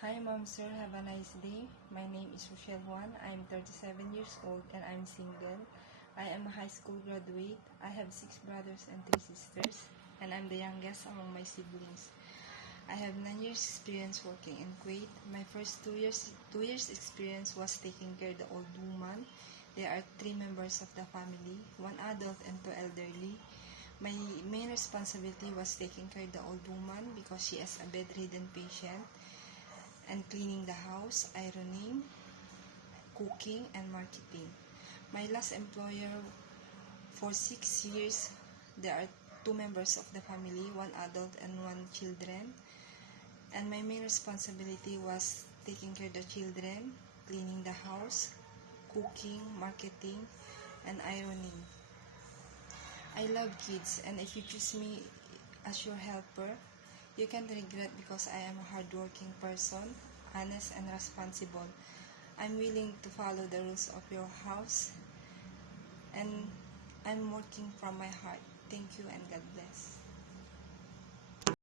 Hi mom, sir, have a nice day. My name is Rochelle Juan. I'm 37 years old and I'm single. I am a high school graduate. I have 6 brothers and 3 sisters, and I'm the youngest among my siblings. I have 9 years experience working in Kuwait. My first 2 years experience was taking care of the old woman. There are 3 members of the family, 1 adult and 2 elderly. My main responsibility was taking care of the old woman because she is a bedridden patient, and cleaning the house, ironing, cooking, and marketing. My last employer for 6 years, there are 2 members of the family, 1 adult and 1 children. And my main responsibility was taking care of the children, cleaning the house, cooking, marketing, and ironing. I love kids, and if you choose me as your helper, you can't regret because I am a hardworking person, honest and responsible. I'm willing to follow the rules of your house, and I'm working from my heart. Thank you and God bless.